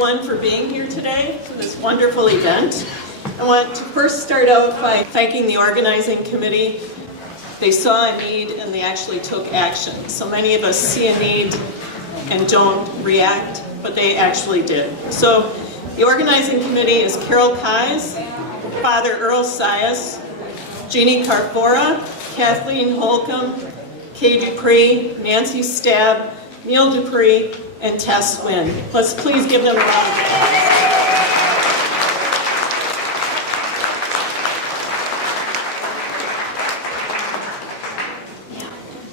everyone for being here today for this wonderful event. I want to first start out by thanking the organizing committee. They saw a need and they actually took action. So many of us see a need and don't react, but they actually did. So the organizing committee is Carol Kais, Father Earl Sias, Jeannie Carfora, Kathleen Holcomb, Kay Dupree, Nancy Stabb, Neil Dupree, and Tess Wynn. Let's please give them a round of applause.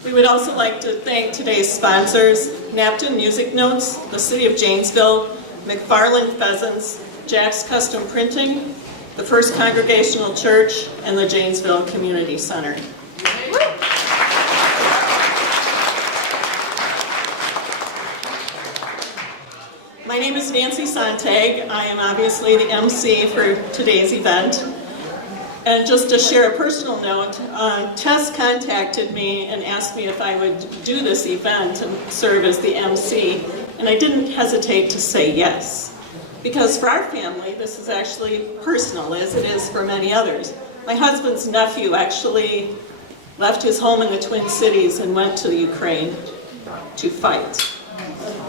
We would also like to thank today's sponsors, Napton Music Notes, the City of Janesville, McFarland Pheasants, Jack's Custom Printing, the First Congregational Church, and the Janesville Community Center. My name is Nancy Sontag. I am obviously the MC for today's event. And just to share a personal note, Tess contacted me and asked me if I would do this event and serve as the MC, and I didn't hesitate to say yes. Because for our family, this is actually personal, as it is for many others. My husband's nephew actually left his home in the Twin Cities and went to the Ukraine to fight.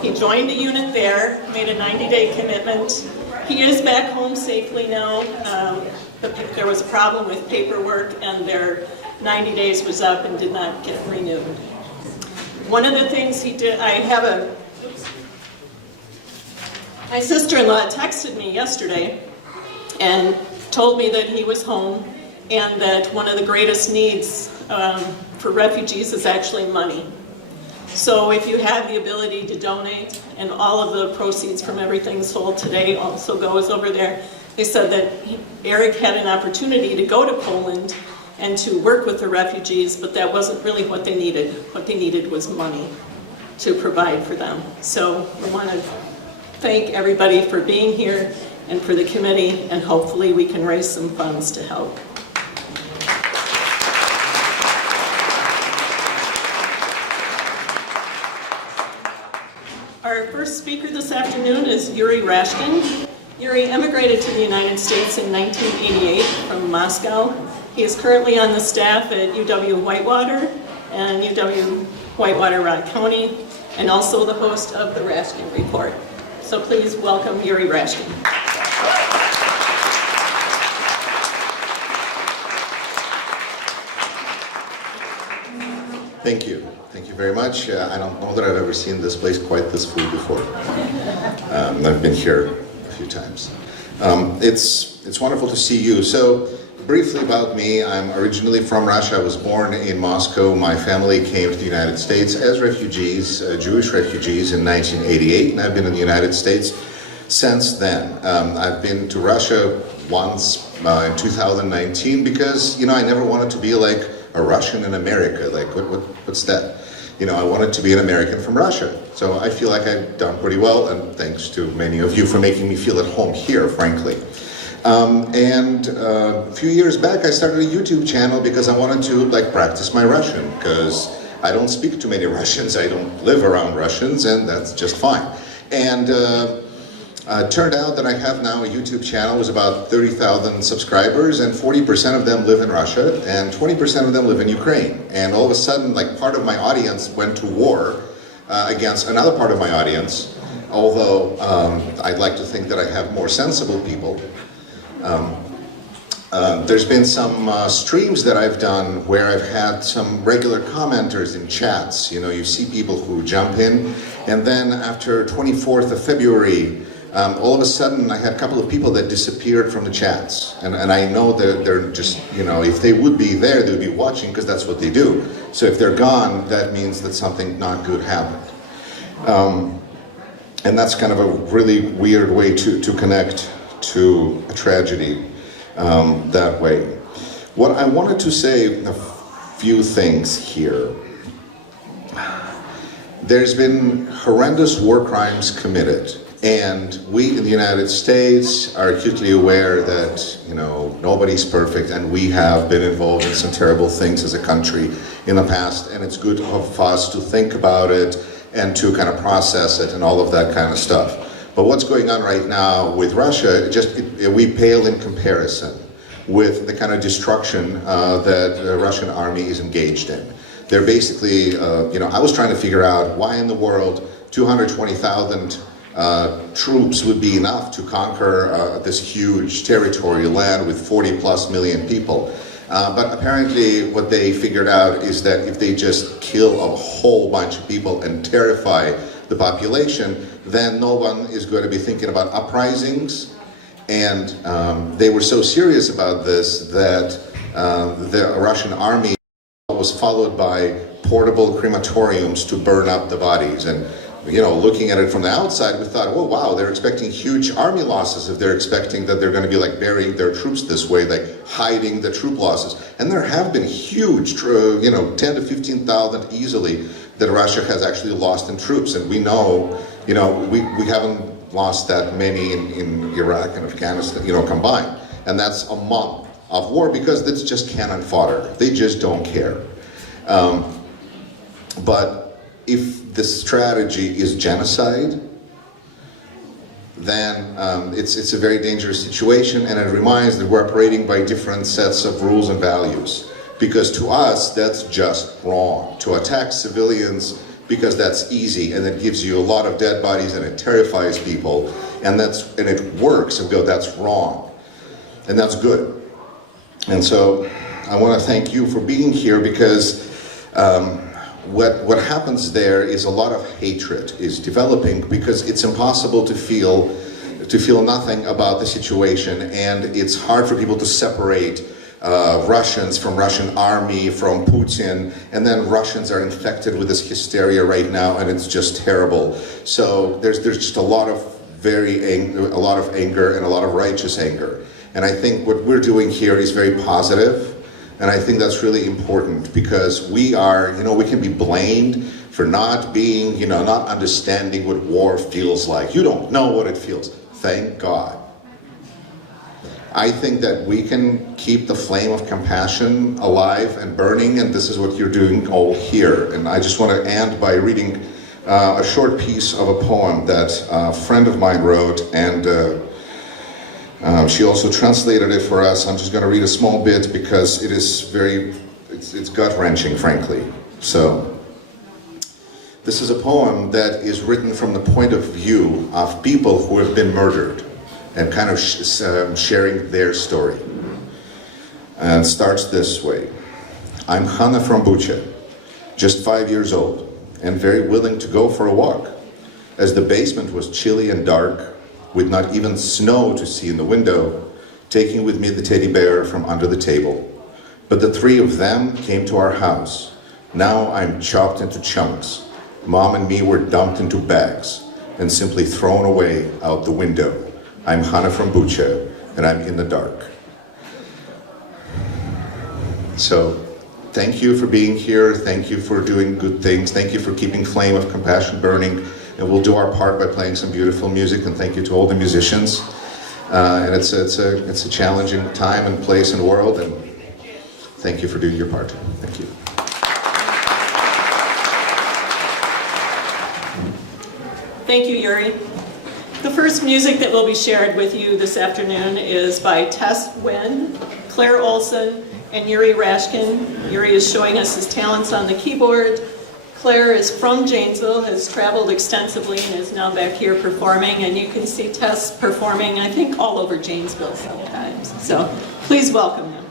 He joined a unit there, made a 90-day commitment. He is back home safely now. There was a problem with paperwork and their 90 days was up and did not get renewed. One of the things he did, my sister-in-law texted me yesterday and told me that he was home and that one of the greatest needs for refugees is actually money. So if you have the ability to donate, and all of the proceeds from everything sold today also goes over there, they said that Eric had an opportunity to go to Poland and to work with the refugees, but that wasn't really what they needed. What they needed was money to provide for them. So I want to thank everybody for being here and for the committee, and hopefully we can raise some funds to help. Our first speaker this afternoon is Yuri Rashkin. Yuri emigrated to the United States in 1988 from Moscow. He is currently on the staff at UW-Whitewater and UW-Whitewater-Rock County, and also the host of the Rashkin Report. So please welcome Yuri Rashkin. Thank you. Thank you very much. I don't know that I've ever seen this place quite this full before. I've been here a few times. It's wonderful to see you. So briefly about me, I'm originally from Russia. I was born in Moscow. My family came to the United States as refugees, Jewish refugees, in 1988, and I've been in the United States since then. I've been to Russia once in 2019 because, I never wanted to be like a Russian in America. Like, what's that? I wanted to be an American from Russia. So I feel like I've done pretty well, and thanks to many of you for making me feel at home here, frankly. A few years back, I started a YouTube channel because I wanted to practice my Russian, because I don't speak to many Russians, I don't live around Russians, and that's just fine. And turned out that I have now a YouTube channel with about 30,000 subscribers, and 40% of them live in Russia, and 20% of them live in Ukraine. And all of a sudden, part of my audience went to war against another part of my audience, although I'd like to think that I have more sensible people. There's been some streams that I've done where I've had some regular commenters in chats. You see people who jump in, and then after 24th of February, all of a sudden I had a couple of people that disappeared from the chats. And I know that they're just, if they would be there, they would be watching, because that's what they do. So if they're gone, that means that something not good happened. And that's kind of a really weird way to connect to a tragedy that way. What I wanted to say, a few things here. There's been horrendous war crimes committed, and we in the United States are acutely aware that nobody's perfect, and we have been involved in some terrible things as a country in the past, and it's good of us to think about it and to kind of process it and all of that kind of stuff. But what's going on right now with Russia, we pale in comparison with the kind of destruction that the Russian army is engaged in. They're basically, I was trying to figure out why in the world 220,000 troops would be enough to conquer this huge territory, land with 40 plus million people. But apparently what they figured out is that if they just kill a whole bunch of people and terrify the population, then no one is going to be thinking about uprisings. And they were so serious about this that the Russian army was followed by portable crematoriums to burn up the bodies. And looking at it from the outside, we thought, oh wow, they're expecting huge army losses if they're expecting that they're going to be like burying their troops this way, like hiding the troop losses. And there have been huge, 10 to 15,000 easily that Russia has actually lost in troops. And we know, we haven't lost that many in Iraq and Afghanistan, combined. And that's a month of war because that's just cannon fodder. They just don't care. But if the strategy is genocide, then it's a very dangerous situation, and it reminds that we're operating by different sets of rules and values. Because to us, that's just wrong. To attack civilians because that's easy, and it gives you a lot of dead bodies, and it terrifies people, and it works, and go, that's wrong. And that's good. And so I want to thank you for being here, because what happens there is a lot of hatred is developing, because it's impossible to feel nothing about the situation, and it's hard for people to separate Russians from Russian army, from Putin, and then Russians are infected with this hysteria right now, and it's just terrible. So there's just a lot of anger and a lot of righteous anger. And I think what we're doing here is very positive. And I think that's really important, because we can be blamed for not being, not understanding what war feels like. You don't know what it feels. Thank God. I think that we can keep the flame of compassion alive and burning, and this is what you're doing all here. And I just want to end by reading a short piece of a poem that a friend of mine wrote, and she also translated it for us. I'm just going to read a small bit because it is it's gut-wrenching, frankly. So, this is a poem that is written from the point of view of people who have been murdered, and kind of sharing their story. And it starts this way. I'm Hannah from Bucha, just 5 years old, and very willing to go for a walk, as the basement was chilly and dark, with not even snow to see in the window, taking with me the teddy bear from under the table. But the three of them came to our house. Now I'm chopped into chunks. Mom and me were dumped into bags and simply thrown away out the window. I'm Hannah from Bucha, and I'm in the dark. So, thank you for being here. Thank you for doing good things. Thank you for keeping flame of compassion burning. And we'll do our part by playing some beautiful music. And thank you to all the musicians. And it's a challenging time and place and world. And thank you for doing your part. Thank you. Thank you, Yuri. The first music that will be shared with you this afternoon is by Tess Wynn, Claire Olson, and Yuri Rashkin. Yuri is showing us his talents on the keyboard. Claire is from Janesville, has traveled extensively, and is now back here performing. And you can see Tess performing, I think, all over Janesville sometimes. So please welcome him.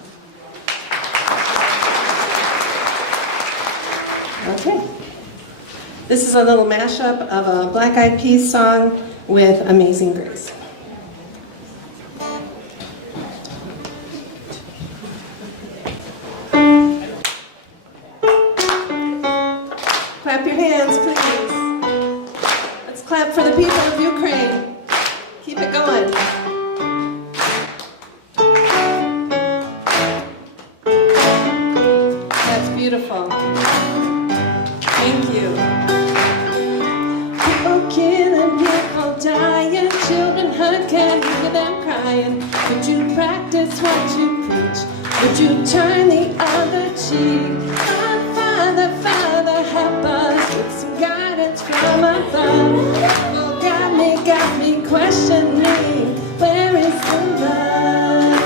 Okay. This is a little mashup of a Black Eyed Peas song with Amazing Grace. Clap your hands, please. Let's clap for the people of Ukraine. Keep it going. That's beautiful. Thank you. People killing, people dying, children hurt, can't hear them crying. Would you practice what you preach? Would you turn the other cheek? Our Father, Father, help us with some guidance from above. Oh, got me questioning, where is the love?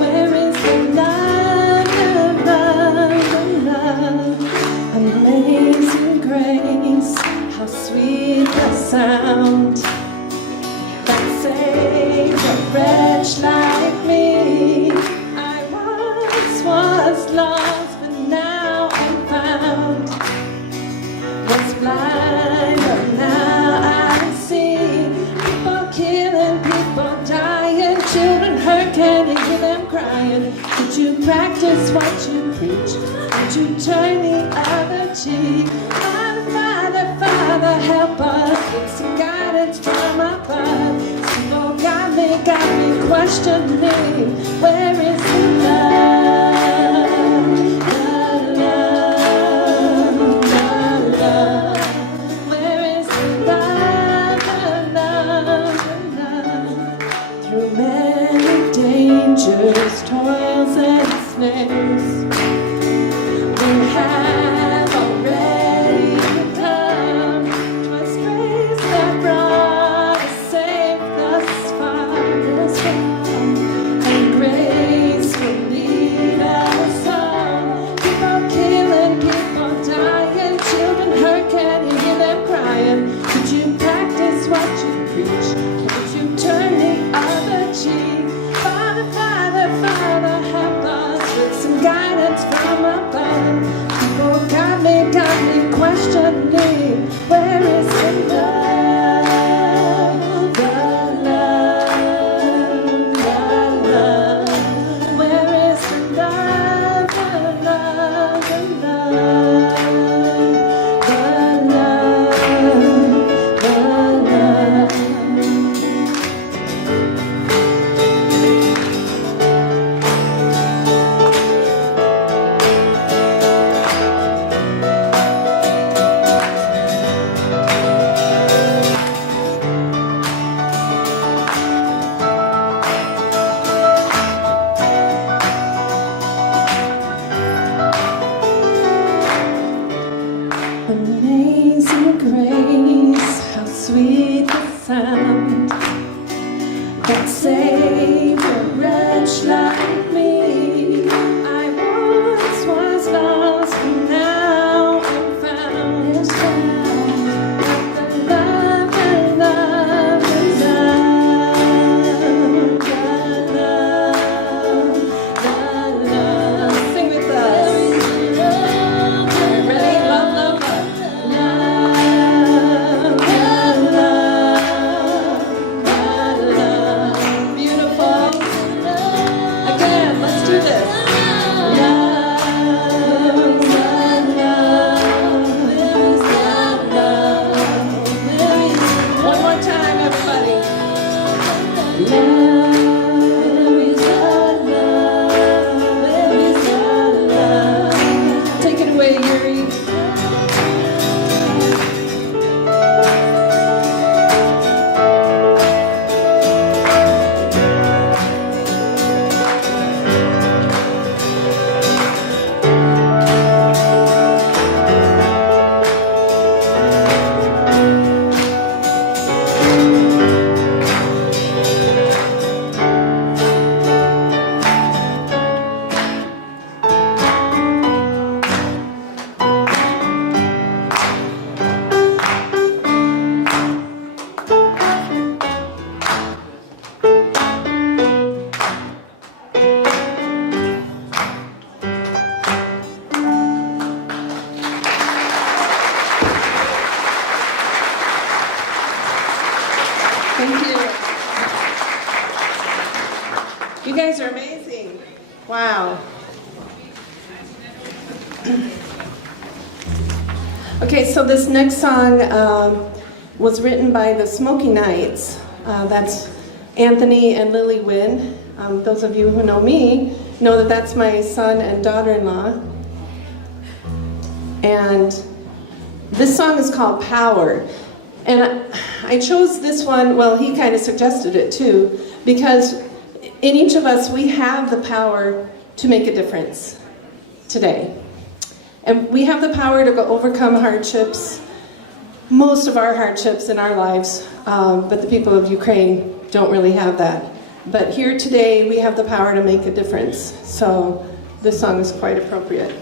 Where is the love? Amazing grace, how sweet the sound that saved a wretch like me. I once was lost, but now I'm found. Was blind, but now I see. People killing, people dying, children hurt, can you hear them crying? Did you practice what you preach? Did you turn the other cheek? Father, Father, help us with some guidance from above. People got me questioning, where is the love? The love. Where is the love? Through many dangers, toils and snares, we have already come. 'Twas grace that brought us safe thus far, and grace will lead us home. People killing, people dying, children hurt, can you hear them crying? Did you practice what you preach? Or did you turn the other cheek? Father, Father, Father, help us with some guidance from above. People got me questioning, where is the love? The love. Where is the love? The love. Amazing grace, how sweet the sound that saved a wretch like me. I once was lost, but now I'm found. But the love, the love, the love, the love. Sing with us. Ready? Love, love, love. Beautiful. Again, let's do this. One more time, everybody. Take it away, Yuri. Thank you. You guys are amazing. Wow. Okay, so this next song was written by the Smoky Knights. That's Anthony and Lily Wynn. Those of you who know me know that that's my son and daughter-in-law. And this song is called Power. And I chose this one, well, he kind of suggested it too, because in each of us we have the power to make a difference today. And we have the power to overcome hardships, most of our hardships in our lives, but the people of Ukraine don't really have that. But here today, we have the power to make a difference. So this song is quite appropriate.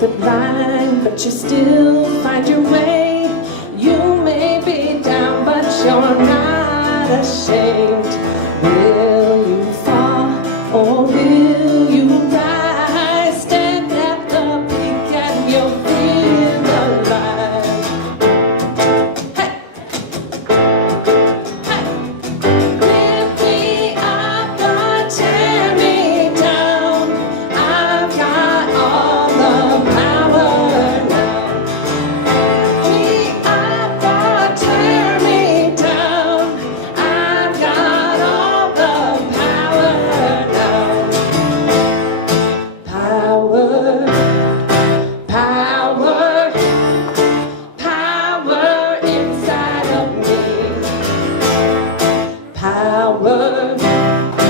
The blind, but you still find your way. You may be down, but you're not ashamed. Will you fall or will you rise? Stand at the peak and you'll feel alive. Hey, hey, lift me up or tear me down. I've got all the power now. Me up or tear me down. I've got all the power now. Power, power, power inside of me. Power,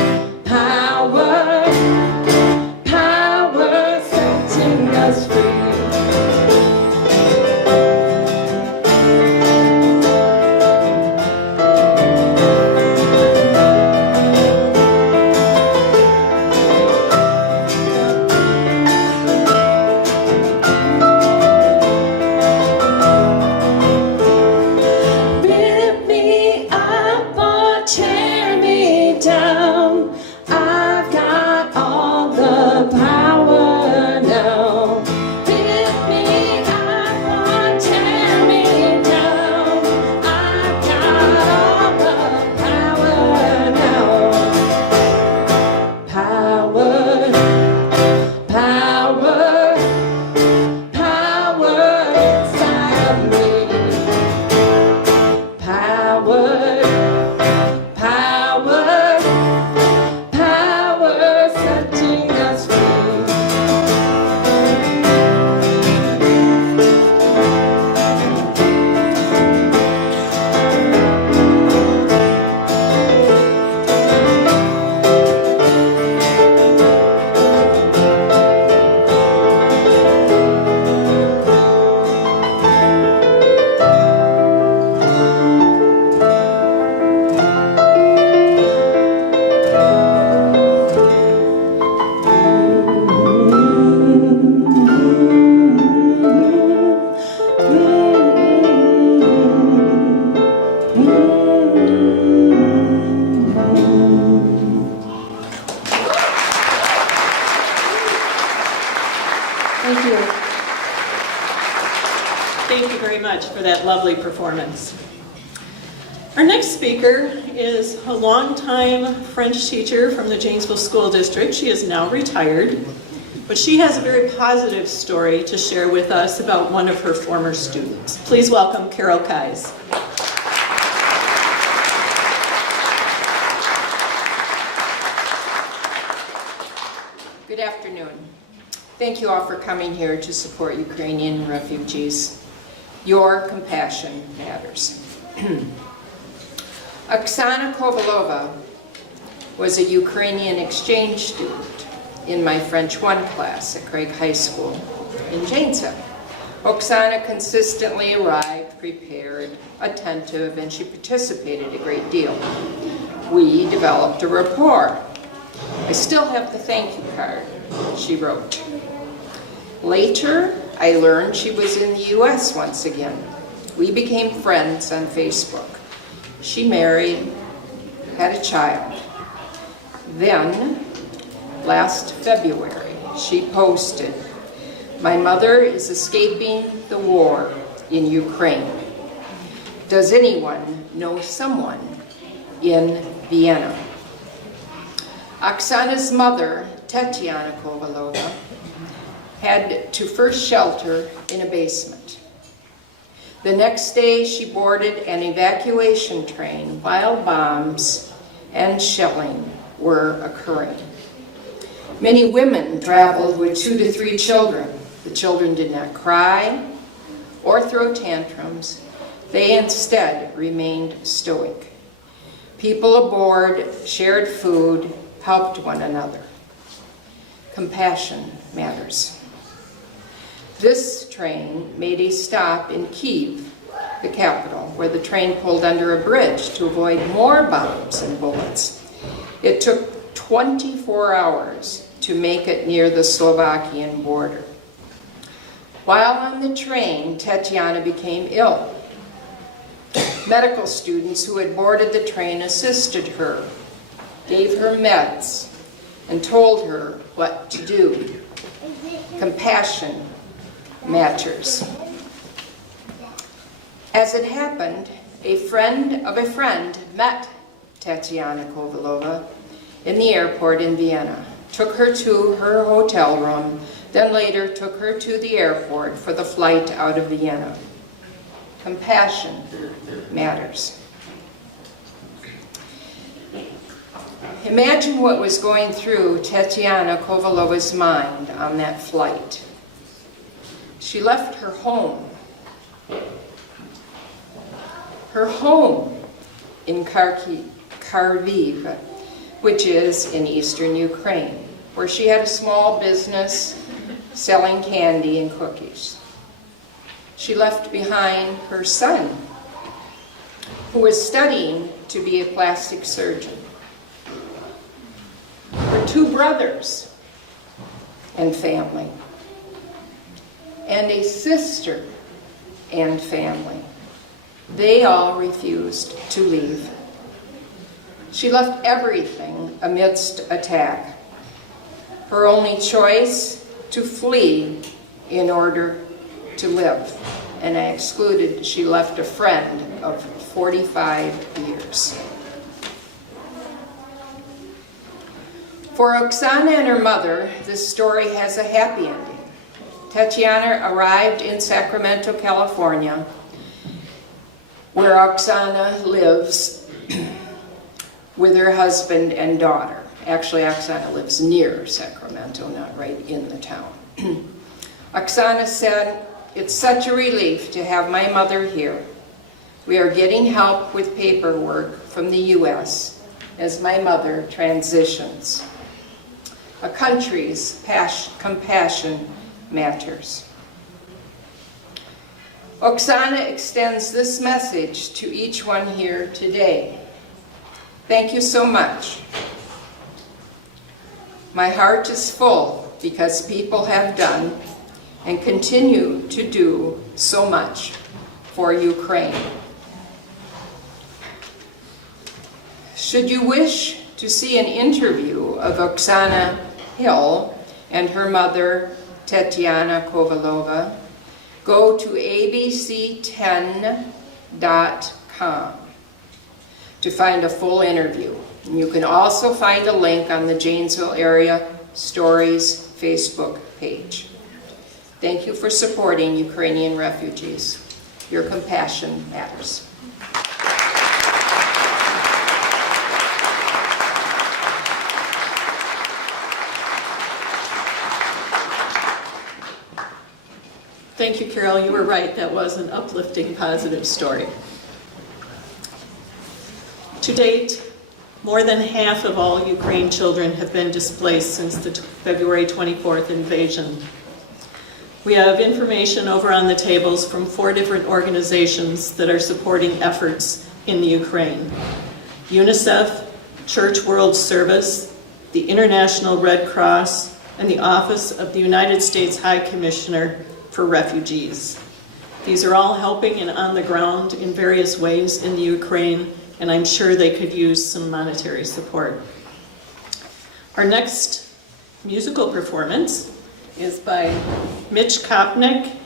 power, power setting us free. Lift me up or tear me down. I've got all the power now. Lift me up or tear me down. I've got all the power now. Power, power, power inside of me. Power, power, power setting us free. Thank you. Thank you very much for that lovely performance. Our next speaker is a longtime French teacher from the Janesville School District. She is now retired. but she has a very positive story to share with us about one of her former students. Please welcome Carol Kais. Good afternoon. Thank you all for coming here to support Ukrainian refugees. Your compassion matters. Oksana Kovalova was a Ukrainian exchange student in my French 1 class at Craig High School in Janesville. Oksana consistently arrived prepared, attentive, and she participated a great deal. We developed a rapport. I still have the thank you card she wrote. Later, I learned she was in the US once again. We became friends on Facebook. She married, had a child. Then, last February, she posted, "My mother is escaping the war in Ukraine. Does anyone know someone in Vienna?" Oksana's mother, Tetiana Kovalova, had to first shelter in a basement. The next day, she boarded an evacuation train while bombs and shelling were occurring. Many women traveled with 2 to 3 children. The children did not cry or throw tantrums. They instead remained stoic. People aboard shared food, helped one another. Compassion matters. This train made a stop in Kyiv, the capital, where the train pulled under a bridge to avoid more bombs and bullets. It took 24 hours to make it near the Slovakian border. While on the train, Tetiana became ill. Medical students who had boarded the train assisted her, gave her meds, and told her what to do. Compassion matters. As it happened, a friend of a friend met Tetiana Kovalova in the airport in Vienna, took her to her hotel room, then later took her to the airport for the flight out of Vienna. Compassion matters. Imagine what was going through Tetiana Kovalova's mind on that flight. She left her home in Kharkiv, which is in eastern Ukraine, where she had a small business selling candy and cookies. She left behind her son, who was studying to be a plastic surgeon, her 2 brothers and family, and a sister and family. They all refused to leave. She left everything amidst attack. Her only choice, to flee in order to live. And I excluded, she left a friend of 45 years. For Oksana and her mother, this story has a happy ending. Tetiana arrived in Sacramento, California, where Oksana lives with her husband and daughter. Actually, Oksana lives near Sacramento, not right in the town. Oksana said, "It's such a relief to have my mother here. We are getting help with paperwork from the US as my mother transitions. A country's compassion matters." Oksana extends this message to each one here today. Thank you so much. My heart is full because people have done and continue to do so much for Ukraine. Should you wish to see an interview of Oksana Hill and her mother, Tetiana Kovalova, go to abc10.com to find a full interview. And you can also find a link on the Janesville area Stories Facebook page. Thank you for supporting Ukrainian refugees. Your compassion matters. Thank you, Carol. You were right. That was an uplifting, positive story. To date, more than half of all Ukraine children have been displaced since the February 24th invasion. We have information over on the tables from 4 different organizations that are supporting efforts in the Ukraine. UNICEF, Church World Service, the International Red Cross, and the Office of the United States High Commissioner for Refugees. These are all helping and on the ground in various ways in the Ukraine, and I'm sure they could use some monetary support. Our next musical performance is by Mitch Kopnick,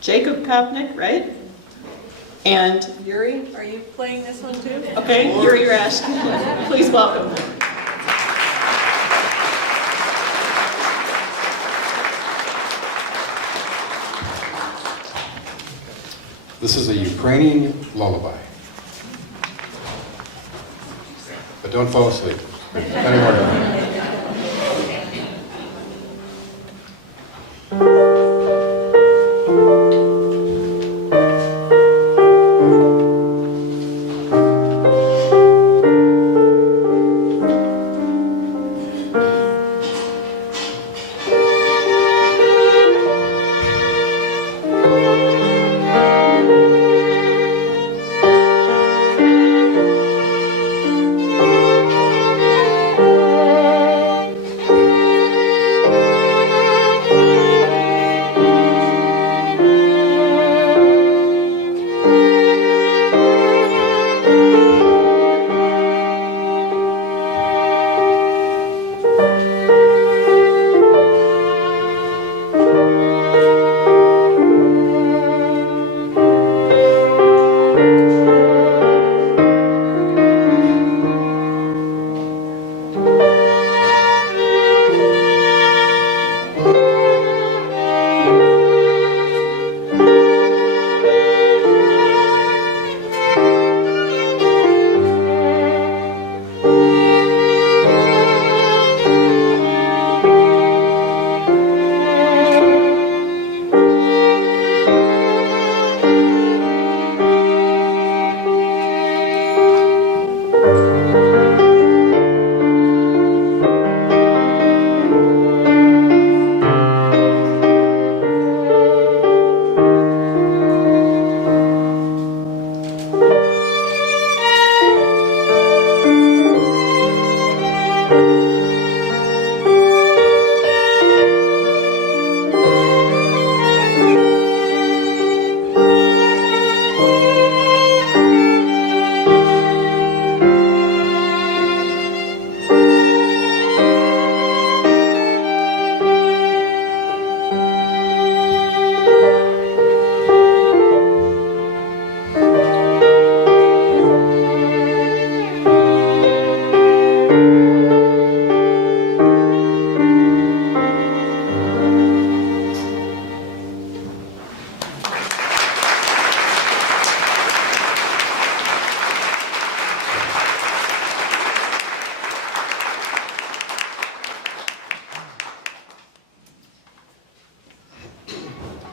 Jacob Kopnick, right? And Yuri, are you playing this one too? Okay, Yuri Rash, please welcome. This is a Ukrainian lullaby. But don't fall asleep. Plenty more time.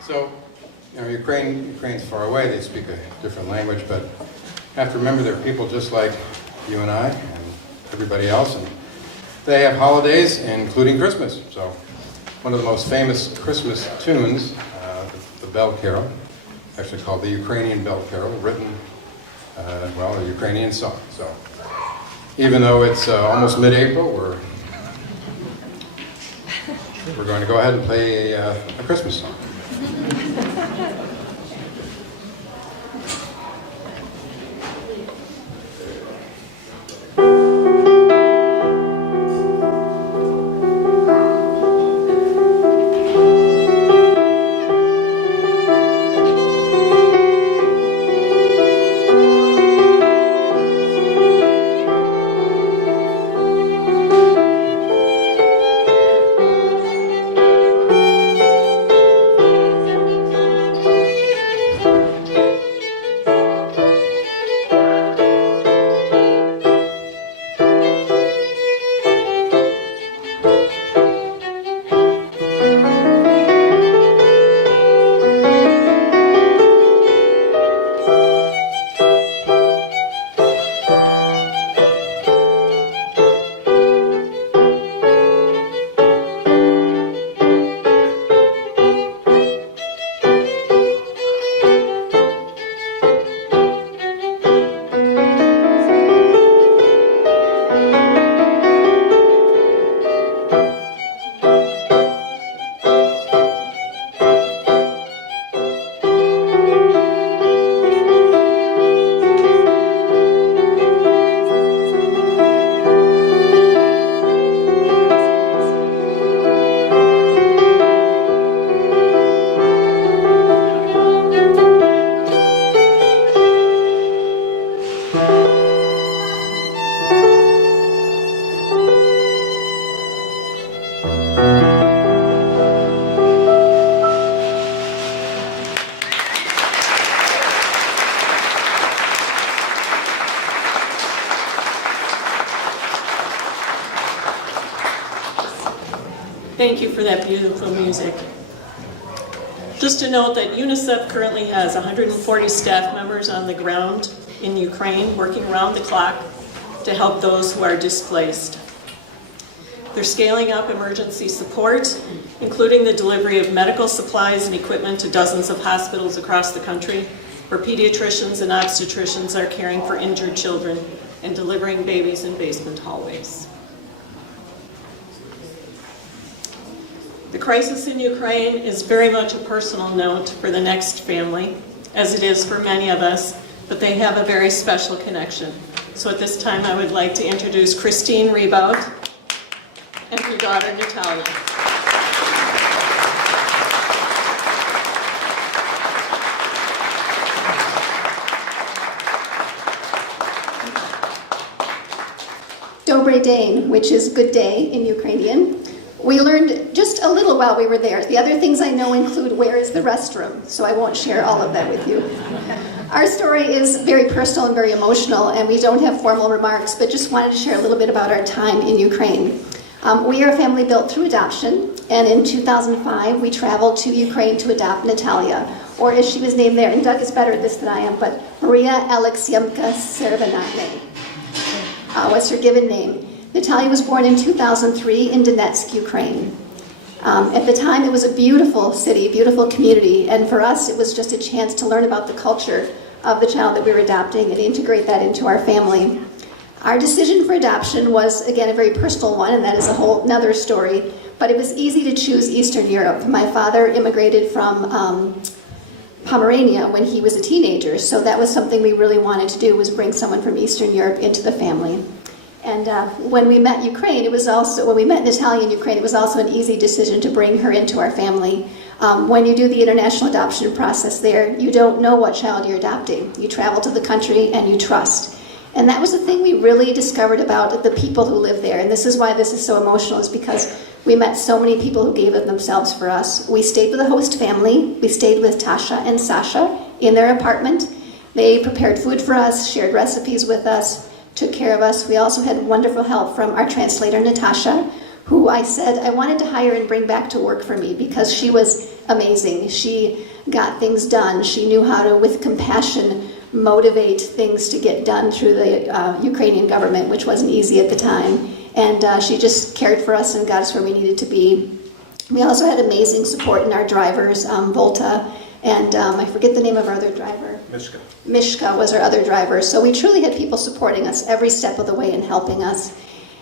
So, you know, Ukraine's far away, they speak a different language, but you have to remember they're people just like you and I and everybody else, and they have holidays, including Christmas. So, one of the most famous Christmas tunes, the Bell Carol, actually called the Ukrainian Bell Carol, written, a Ukrainian song. So, even though it's almost mid-April, we're going to go ahead and play a Christmas song. Thank you for that beautiful music. Just to note that UNICEF currently has 140 staff members on the ground in Ukraine working around the clock to help those who are displaced. They're scaling up emergency support, including the delivery of medical supplies and equipment to dozens of hospitals across the country, where pediatricians and obstetricians are caring for injured children and delivering babies in basement hallways. The crisis in Ukraine is very much a personal note for the Next family, as it is for many of us, but they have a very special connection. So at this time, I would like to introduce Christine Rebout and her daughter, Natalia. Dobry Dane, which is good day in Ukrainian. We learned just a little while we were there. The other things I know include where is the restroom, so I won't share all of that with you. Our story is very personal and very emotional, and we don't have formal remarks, but just wanted to share a little bit about our time in Ukraine. We are a family built through adoption, and in 2005 we traveled to Ukraine to adopt Natalia, or as she was named there, and Doug is better at this than I am, but Maria Alexiemka Servanatne was her given name. Natalia was born in 2003 in Donetsk, Ukraine. At the time, it was a beautiful city, beautiful community, and for us, it was just a chance to learn about the culture of the child that we were adopting and integrate that into our family. Our decision for adoption was, again, a very personal one, and that is a whole nother story, but it was easy to choose Eastern Europe. My father immigrated from Pomerania when he was a teenager, so that was something we really wanted to do, was bring someone from Eastern Europe into the family. And when we met Ukraine, when we met Natalia in Ukraine, it was also an easy decision to bring her into our family. When you do the international adoption process there, you don't know what child you're adopting. You travel to the country and you trust. And that was the thing we really discovered about the people who live there. And this is why this is so emotional, is because we met so many people who gave of themselves for us. We stayed with a host family. We stayed with Tasha and Sasha in their apartment. They prepared food for us, shared recipes with us, took care of us. We also had wonderful help from our translator, Natasha, who I said I wanted to hire and bring back to work for me because she was amazing. She got things done. She knew how to, with compassion, motivate things to get done through the Ukrainian government, which wasn't easy at the time. And she just cared for us and got us where we needed to be. We also had amazing support in our drivers, Volta, and I forget the name of our other driver. Mishka was our other driver. So we truly had people supporting us every step of the way and helping us.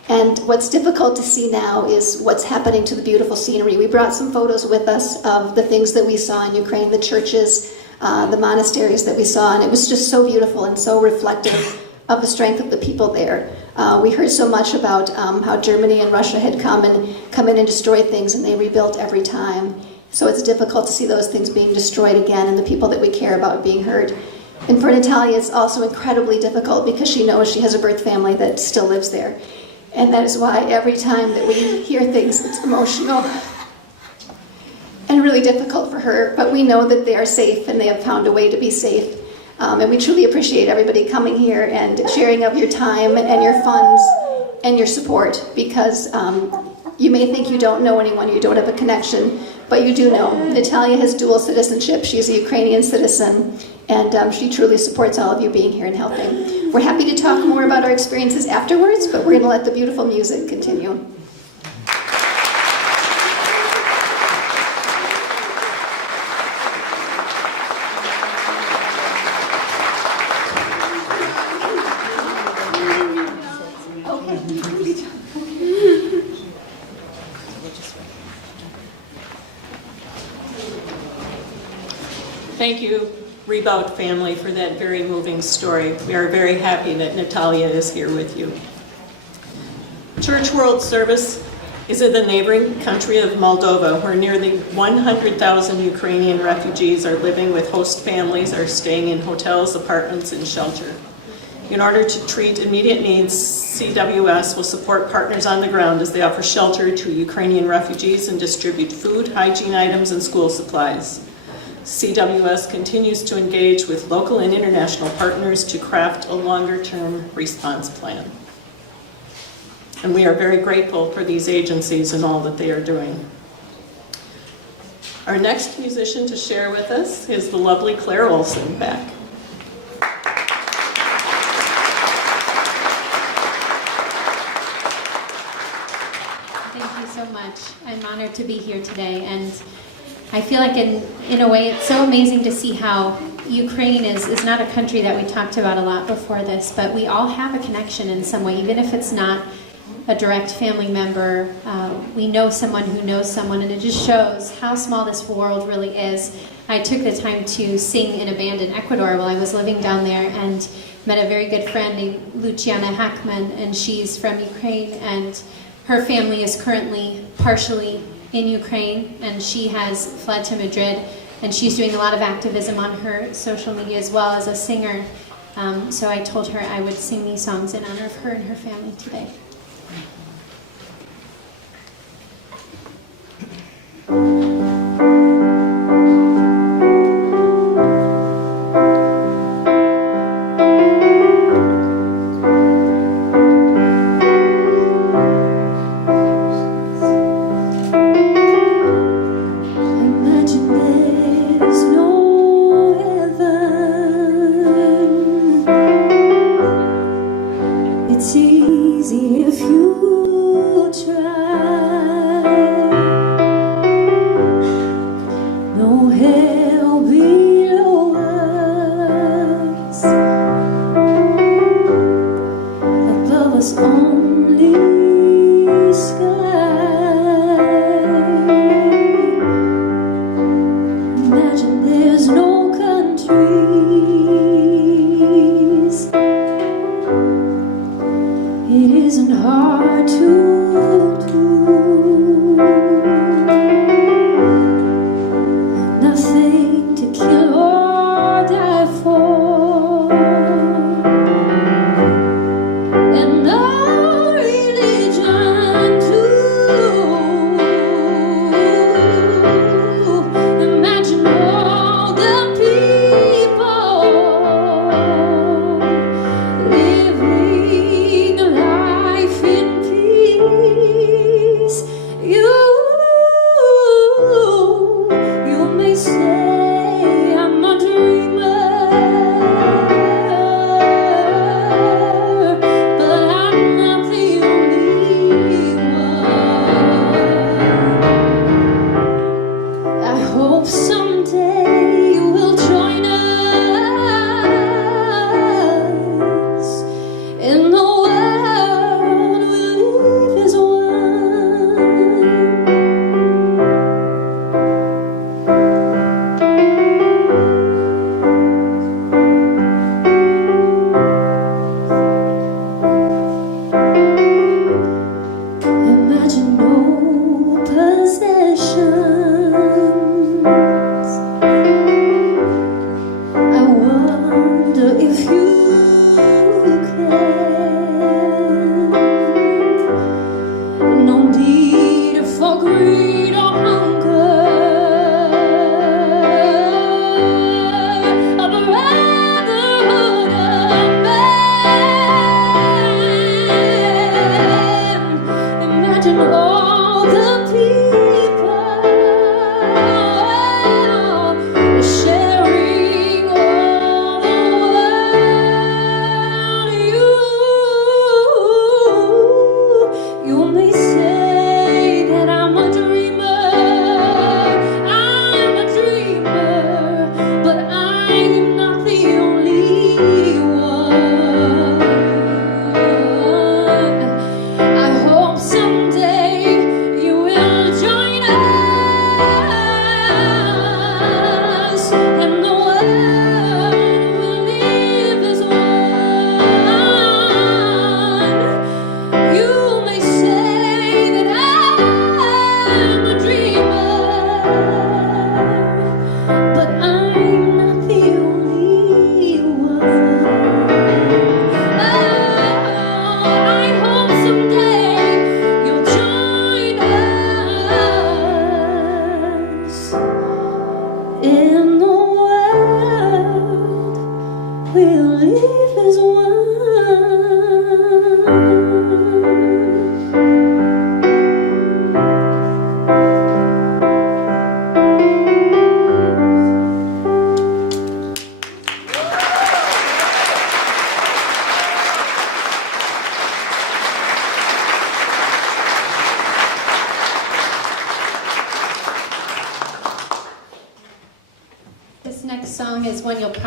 And what's difficult to see now is what's happening to the beautiful scenery. We brought some photos with us of the things that we saw in Ukraine, the churches, the monasteries that we saw, and it was just so beautiful and so reflective of the strength of the people there. We heard so much about how Germany and Russia had come in and destroyed things, and they rebuilt every time. So it's difficult to see those things being destroyed again and the people that we care about being hurt. And for Natalia, it's also incredibly difficult because she knows she has a birth family that still lives there. And that is why every time that we hear things, it's emotional and really difficult for her. But we know that they are safe and they have found a way to be safe. And we truly appreciate everybody coming here and sharing of your time and your funds and your support, because you may think you don't know anyone, you don't have a connection, but you do know. Natalia has dual citizenship. She's a Ukrainian citizen, and she truly supports all of you being here and helping. We're happy to talk more about our experiences afterwards, but we're going to let the beautiful music continue. Thank you, Rebout family, for that very moving story. We are very happy that Natalia is here with you. Church World Service is in the neighboring country of Moldova, where nearly 100,000 Ukrainian refugees are living with host families, are staying in hotels, apartments, and shelter. In order to treat immediate needs, CWS will support partners on the ground as they offer shelter to Ukrainian refugees and distribute food, hygiene items, and school supplies. CWS continues to engage with local and international partners to craft a longer-term response plan. And we are very grateful for these agencies and all that they are doing. Our next musician to share with us is the lovely Claire Olson back. Thank you so much. I'm honored to be here today, and I feel like in a way it's so amazing to see how Ukraine is not a country that we talked about a lot before this, but we all have a connection in some way, even if it's not a direct family member. We know someone who knows someone, and it just shows how small this world really is. I took the time to sing in a band in Ecuador while I was living down there, and met a very good friend named Luciana Hackman, and she's from Ukraine, and her family is currently partially in Ukraine, and she has fled to Madrid, and she's doing a lot of activism on her social media as well as a singer. So I told her I would sing these songs in honor of her and her family today.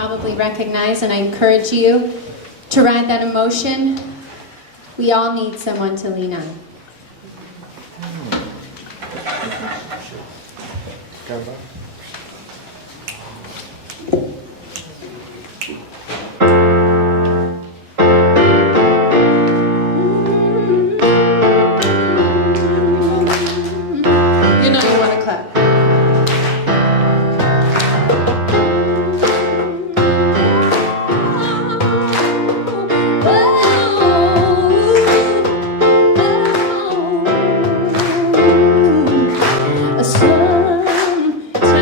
probably recognize, and I encourage you to ride that emotion. We all need someone to lean on. You know you want to clap. Sometimes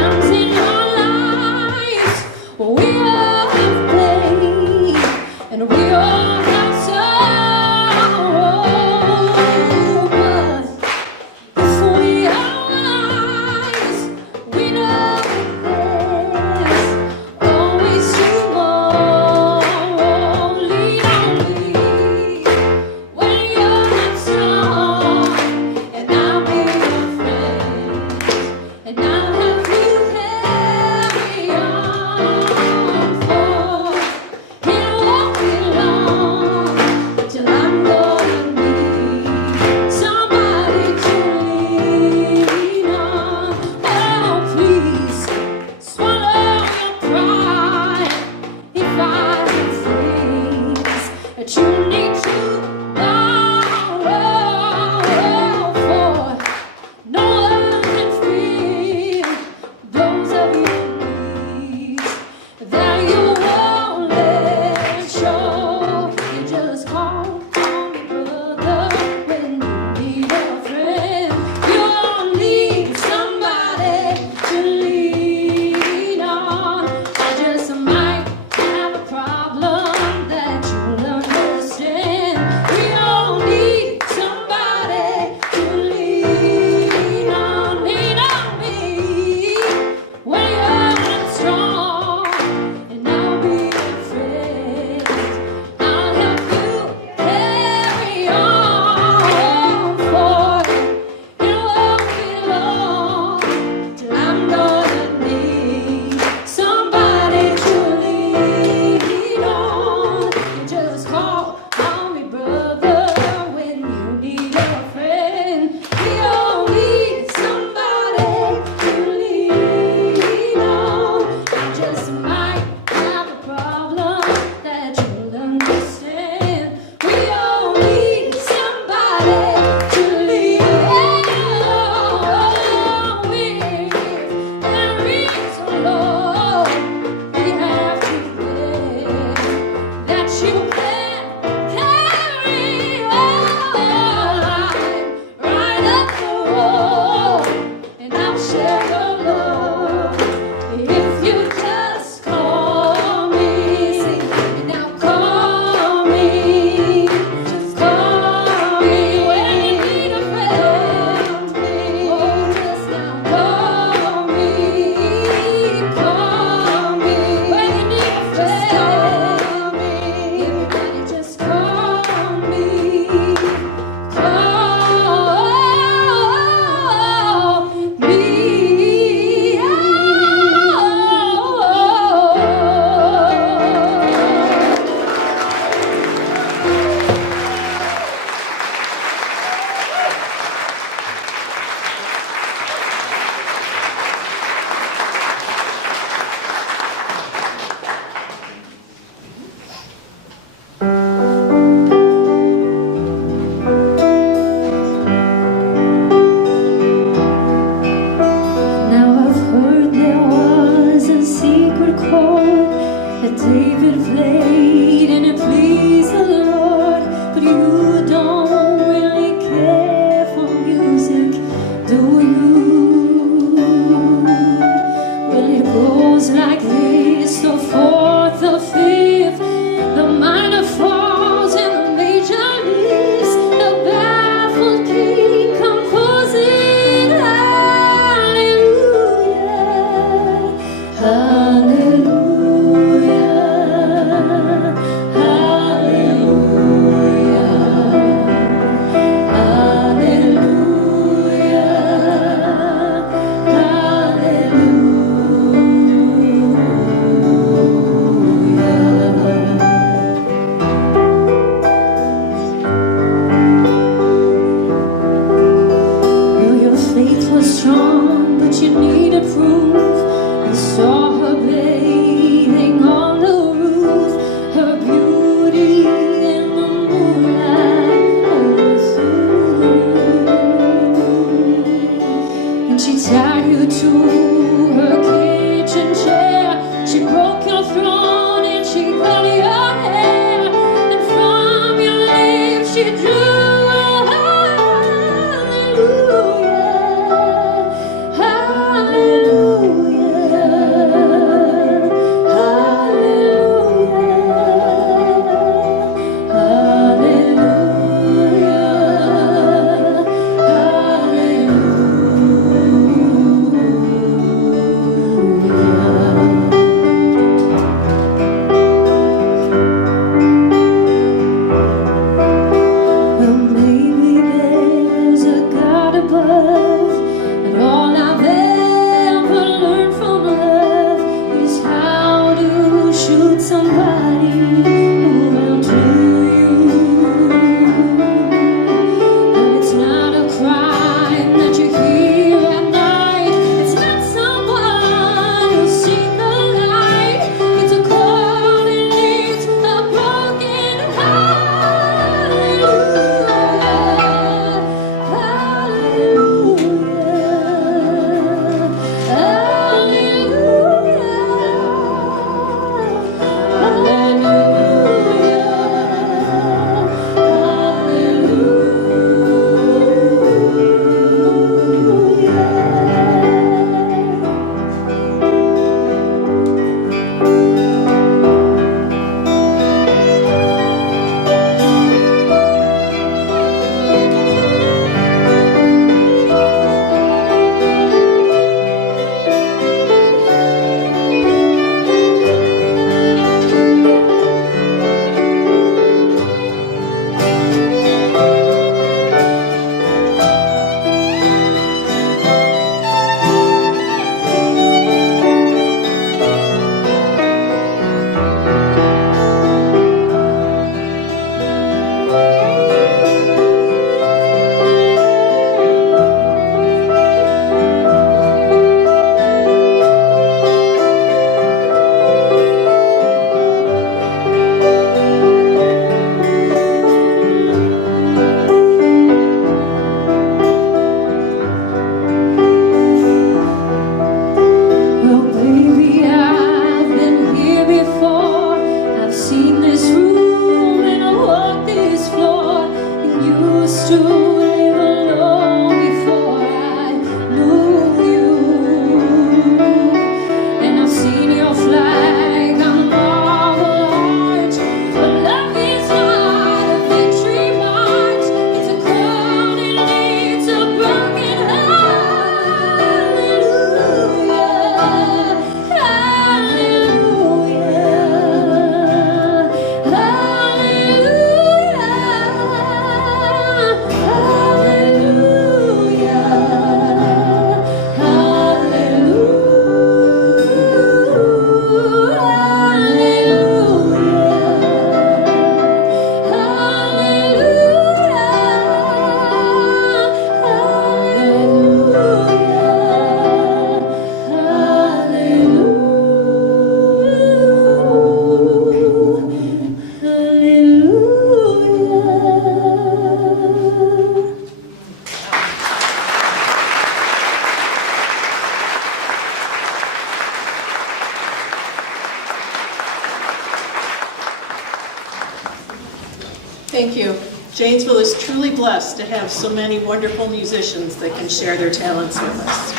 Thank you. Janesville is truly blessed to have so many wonderful musicians that can share their talents with us.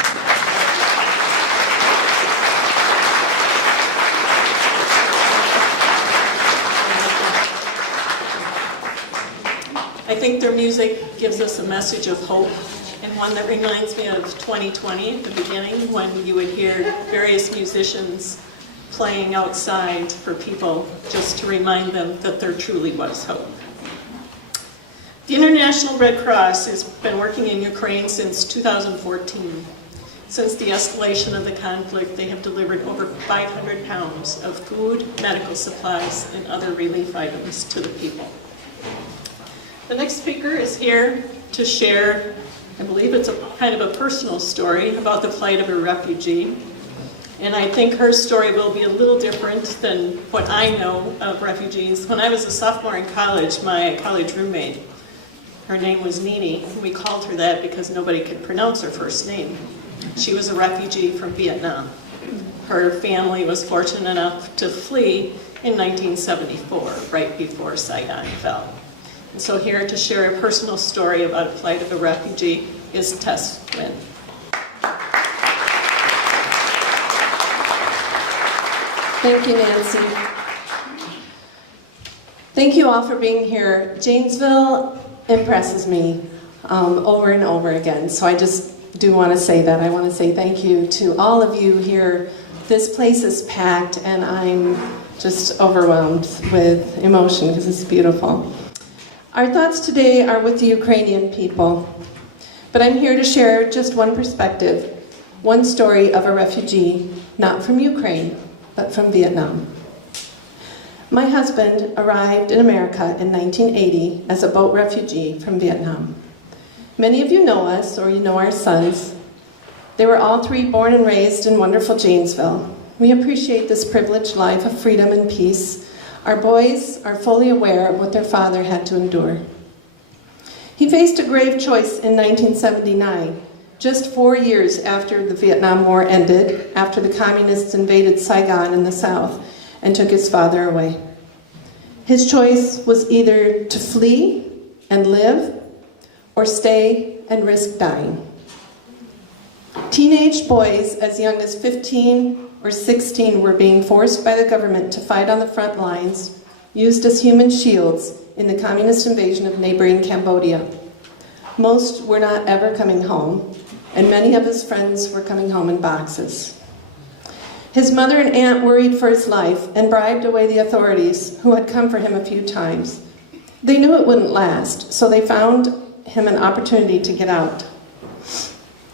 I think their music gives us a message of hope, and one that reminds me of 2020 at the beginning, when you would hear various musicians playing outside for people just to remind them that there truly was hope. The International Red Cross has been working in Ukraine since 2014. Since the escalation of the conflict, they have delivered over 500 pounds of food, medical supplies, and other relief items to the people. The next speaker is here to share, I believe it's a kind of a personal story about the plight of a refugee. And I think her story will be a little different than what I know of refugees. When I was a sophomore in college, my college roommate, her name was Nini. We called her that because nobody could pronounce her first name. She was a refugee from Vietnam. Her family was fortunate enough to flee in 1974, right before Saigon fell. And so here to share a personal story about the plight of a refugee is Tess Lynn. Thank you, Nancy. Thank you all for being here. Janesville impresses me over and over again, so I just do want to say that. I want to say thank you to all of you here. This place is packed, and I'm just overwhelmed with emotion because it's beautiful. Our thoughts today are with the Ukrainian people, but I'm here to share just one perspective, one story of a refugee, not from Ukraine, but from Vietnam. My husband arrived in America in 1980 as a boat refugee from Vietnam. Many of you know us, or you know our sons. They were all three born and raised in wonderful Janesville. We appreciate this privileged life of freedom and peace. Our boys are fully aware of what their father had to endure. He faced a grave choice in 1979, just 4 years after the Vietnam War ended, after the communists invaded Saigon in the south and took his father away. His choice was either to flee and live, or stay and risk dying. Teenage boys as young as 15 or 16 were being forced by the government to fight on the front lines, used as human shields in the communist invasion of neighboring Cambodia. Most were not ever coming home, and many of his friends were coming home in boxes. His mother and aunt worried for his life and bribed away the authorities, who had come for him a few times. They knew it wouldn't last, so they found him an opportunity to get out.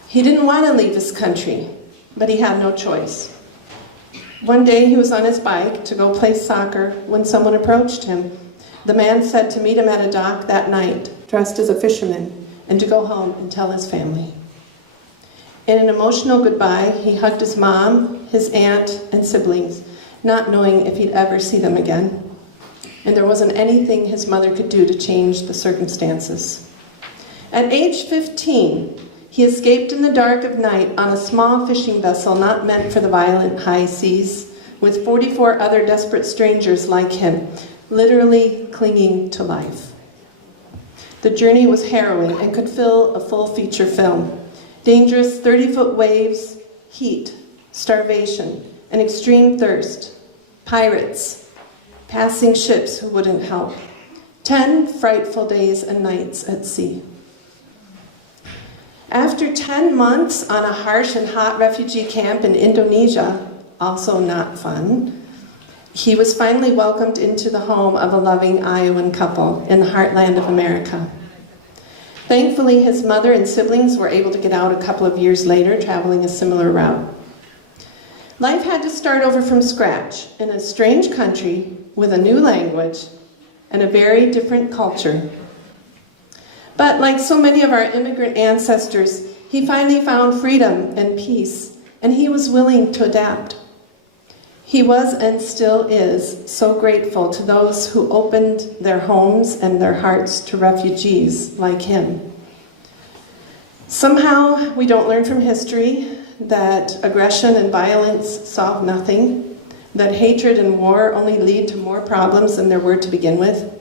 He didn't want to leave his country, but he had no choice. One day he was on his bike to go play soccer when someone approached him. The man said to meet him at a dock that night, dressed as a fisherman, and to go home and tell his family. In an emotional goodbye, he hugged his mom, his aunt, and siblings, not knowing if he'd ever see them again. And there wasn't anything his mother could do to change the circumstances. At age 15, he escaped in the dark of night on a small fishing vessel not meant for the violent high seas, with 44 other desperate strangers like him, literally clinging to life. The journey was harrowing and could fill a full feature film. Dangerous 30-foot waves, heat, starvation, and extreme thirst, pirates, passing ships who wouldn't help, 10 frightful days and nights at sea. After 10 months on a harsh and hot refugee camp in Indonesia, also not fun, he was finally welcomed into the home of a loving Iowan couple in the heartland of America. Thankfully, his mother and siblings were able to get out a couple of years later, traveling a similar route. Life had to start over from scratch in a strange country with a new language and a very different culture. But like so many of our immigrant ancestors, he finally found freedom and peace, and he was willing to adapt. He was and still is so grateful to those who opened their homes and their hearts to refugees like him. Somehow we don't learn from history that aggression and violence solve nothing, that hatred and war only lead to more problems than there were to begin with.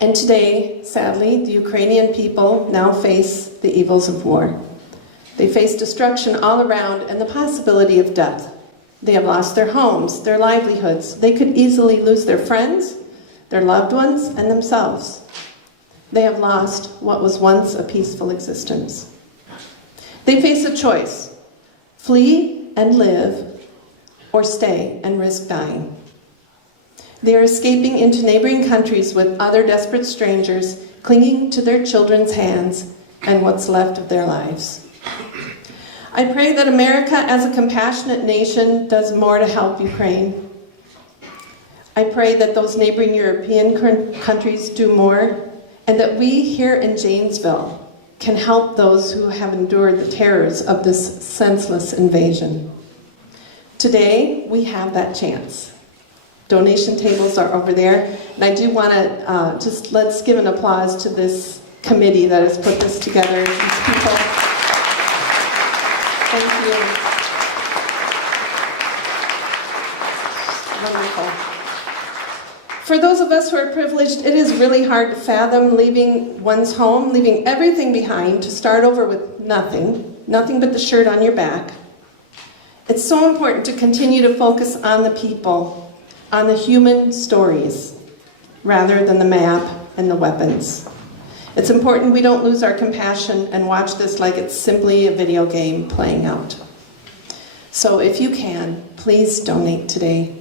And today, sadly, the Ukrainian people now face the evils of war. They face destruction all around and the possibility of death. They have lost their homes, their livelihoods. They could easily lose their friends, their loved ones, and themselves. They have lost what was once a peaceful existence. They face a choice: flee and live, or stay and risk dying. They are escaping into neighboring countries with other desperate strangers, clinging to their children's hands and what's left of their lives. I pray that America, as a compassionate nation, does more to help Ukraine. I pray that those neighboring European countries do more, and that we here in Janesville can help those who have endured the terrors of this senseless invasion. Today, we have that chance. Donation tables are over there, and I do want to let's give an applause to this committee that has put this together. These people. Thank you. Wonderful. For those of us who are privileged, it is really hard to fathom leaving one's home, leaving everything behind to start over with nothing but the shirt on your back. It's so important to continue to focus on the people, on the human stories, rather than the map and the weapons. It's important we don't lose our compassion and watch this like it's simply a video game playing out. So if you can, please donate today.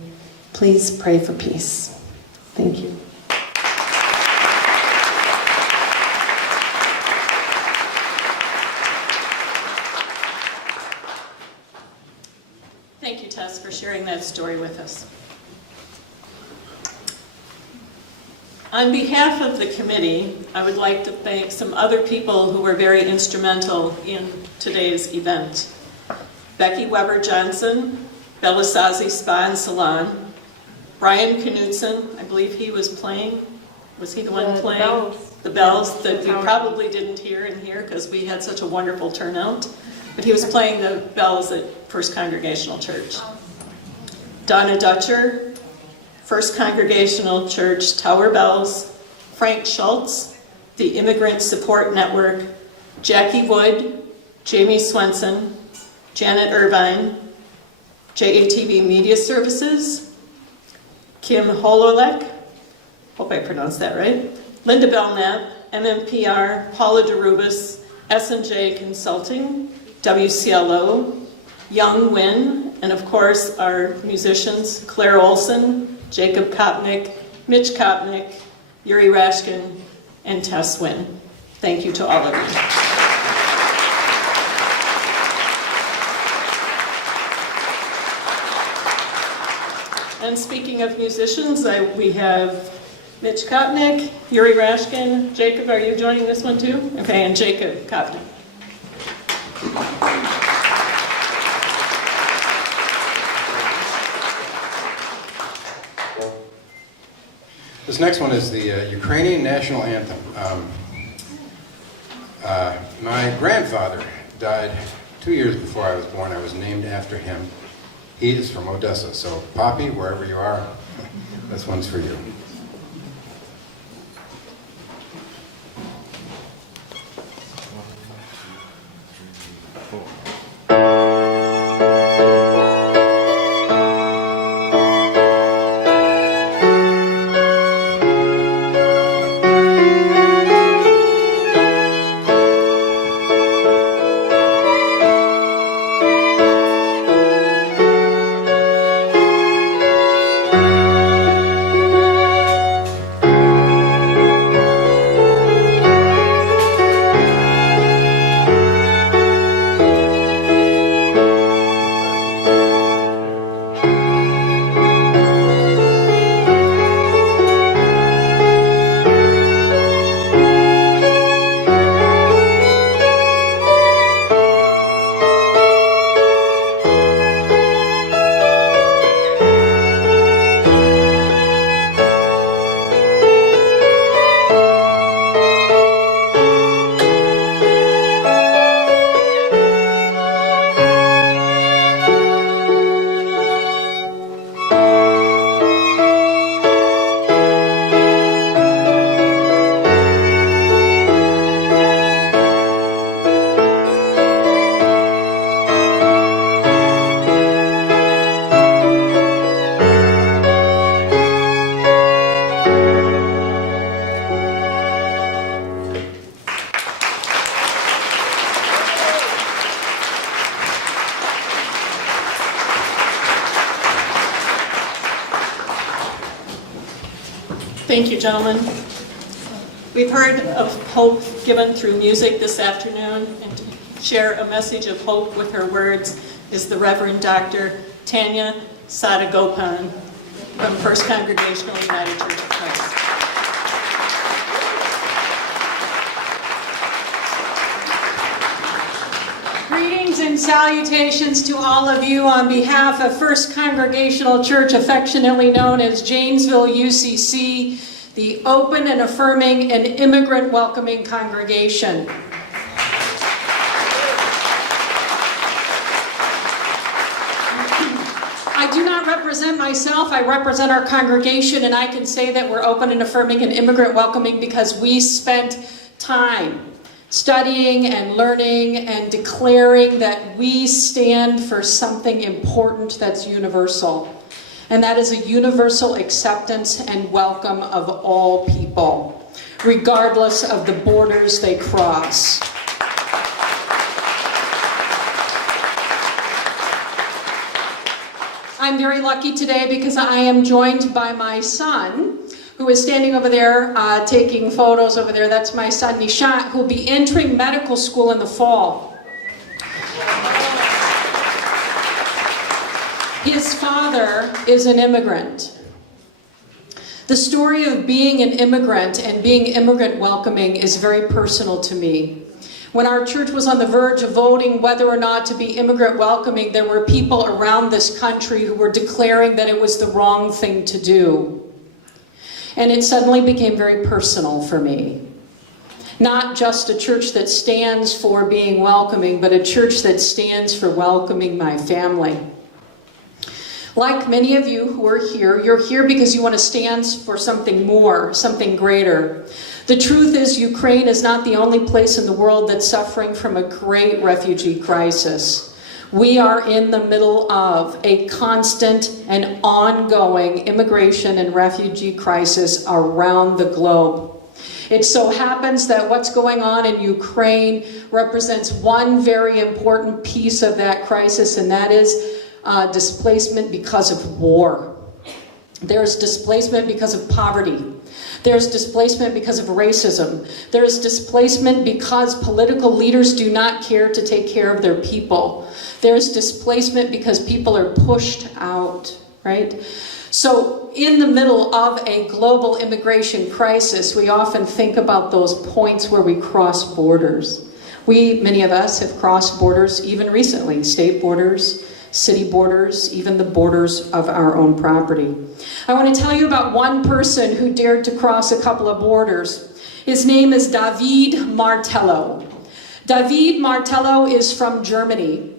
Please pray for peace. Thank you. Thank you, Tess, for sharing that story with us. On behalf of the committee, I would like to thank some other people who were very instrumental in today's event. Becky Weber-Johnson, Belisazzi Spa and Salon, Brian Knudsen, I believe he was playing, was he the one playing? The bells that we probably didn't hear in here because we had such a wonderful turnout. But he was playing the bells at First Congregational Church. Donna Dutcher, First Congregational Church Tower Bells, Frank Schultz, the Immigrant Support Network, Jackie Wood, Jamie Swenson, Janet Irvine, JATV Media Services, Kim Hololek, hope I pronounced that right, Linda Belknap, MMPR, Paula DeRubis, S&J Consulting, WCLO, Young Win, and of course our musicians, Claire Olson, Jacob Kopnick, Mitch Kopnick, Yuri Rashkin, and Tess Wynn. Thank you to all of you. And speaking of musicians, we have Mitch Kopnick, Yuri Rashkin. Jacob, are you joining this one too? Okay, and Jacob Kopnick. This next one is the Ukrainian national anthem. My grandfather died 2 years before I was born. I was named after him. He is from Odessa, so Poppy, wherever you are, this one's for you. Thank you, gentlemen. We've heard of hope given through music this afternoon, and to share a message of hope with her words is the Reverend Dr. Tanya Sadagopan from First Congregational United Church of Christ. Greetings and salutations to all of you on behalf of First Congregational Church, affectionately known as Janesville UCC, the open and affirming and immigrant welcoming congregation. I do not represent myself, I represent our congregation, and I can say that we're open and affirming and immigrant welcoming because we spent time studying and learning and declaring that we stand for something important that's universal. And that is a universal acceptance and welcome of all people, regardless of the borders they cross. I'm very lucky today because I am joined by my son, who is standing over there taking photos over there. That's my son Nishant, who will be entering medical school in the fall. His father is an immigrant. The story of being an immigrant and being immigrant welcoming is very personal to me. When our church was on the verge of voting whether or not to be immigrant welcoming, there were people around this country who were declaring that it was the wrong thing to do. And it suddenly became very personal for me. Not just a church that stands for being welcoming, but a church that stands for welcoming my family. Like many of you who are here, you're here because you want to stand for something more, something greater. The truth is, Ukraine is not the only place in the world that's suffering from a great refugee crisis. We are in the middle of a constant and ongoing immigration and refugee crisis around the globe. It so happens that what's going on in Ukraine represents one very important piece of that crisis, and that is displacement because of war. There's displacement because of poverty. There's displacement because of racism. There's displacement because political leaders do not care to take care of their people. There's displacement because people are pushed out, right? So in the middle of a global immigration crisis, we often think about those points where we cross borders. Many of us have crossed borders even recently, state borders, city borders, even the borders of our own property. I want to tell you about one person who dared to cross a couple of borders. His name is David Martello. David Martello is from Germany,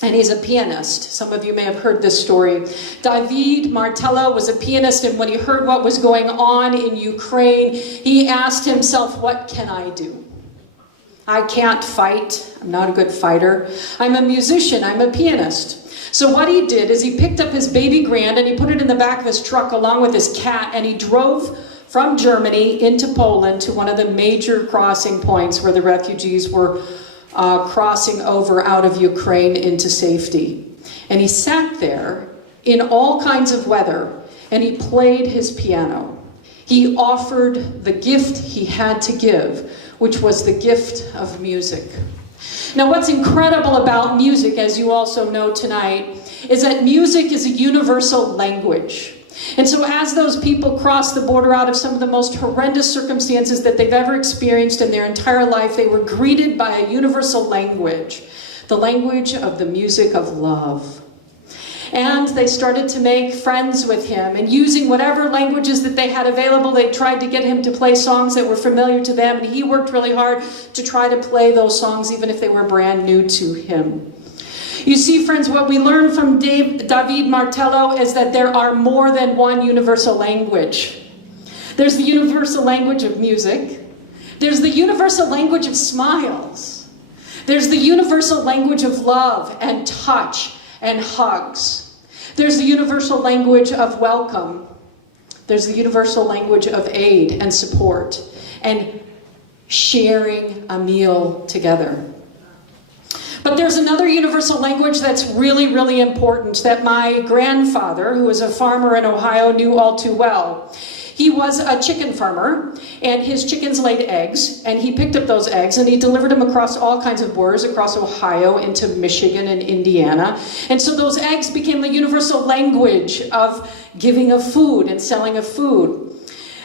and he's a pianist. Some of you may have heard this story. David Martello was a pianist, and when he heard what was going on in Ukraine, he asked himself, what can I do? I can't fight. I'm not a good fighter. I'm a musician. I'm a pianist. So what he did is he picked up his baby grand and he put it in the back of his truck along with his cat, and he drove from Germany into Poland to one of the major crossing points where the refugees were crossing over out of Ukraine into safety. And he sat there in all kinds of weather and he played his piano. He offered the gift he had to give, which was the gift of music. Now, what's incredible about music, as you also know tonight, is that music is a universal language. And so as those people crossed the border out of some of the most horrendous circumstances that they've ever experienced in their entire life, they were greeted by a universal language, the language of the music of love. And they started to make friends with him, and using whatever languages that they had available, they tried to get him to play songs that were familiar to them, and he worked really hard to try to play those songs even if they were brand new to him. You see, friends, what we learn from David Martello is that there are more than one universal language. There's the universal language of music. There's the universal language of smiles. There's the universal language of love and touch and hugs. There's the universal language of welcome. There's the universal language of aid and support and sharing a meal together. But there's another universal language that's really, really important that my grandfather, who was a farmer in Ohio, knew all too well. He was a chicken farmer, and his chickens laid eggs, and he picked up those eggs and he delivered them across all kinds of borders, across Ohio into Michigan and Indiana. And so those eggs became the universal language of giving of food and selling of food.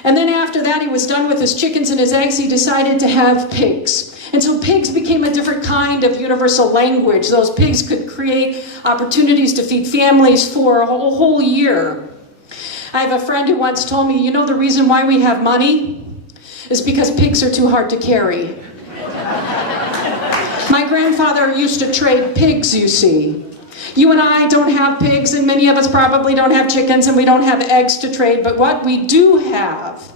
And then after that, he was done with his chickens and his eggs, he decided to have pigs. And so pigs became a different kind of universal language. Those pigs could create opportunities to feed families for a whole year. I have a friend who once told me, you know the reason why we have money is because pigs are too hard to carry. My grandfather used to trade pigs, you see. You and I don't have pigs, and many of us probably don't have chickens, and we don't have eggs to trade, but what we do have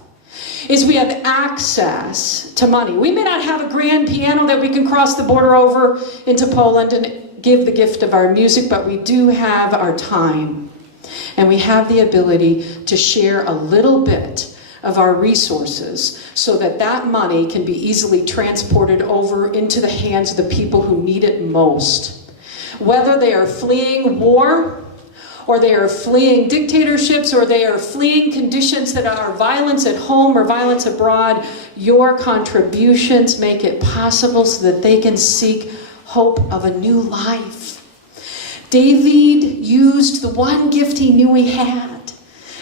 is we have access to money. We may not have a grand piano that we can cross the border over into Poland and give the gift of our music, but we do have our time. And we have the ability to share a little bit of our resources so that that money can be easily transported over into the hands of the people who need it most. Whether they are fleeing war, or they are fleeing dictatorships, or they are fleeing conditions that are violence at home or violence abroad, your contributions make it possible so that they can seek hope of a new life. David used the one gift he knew he had.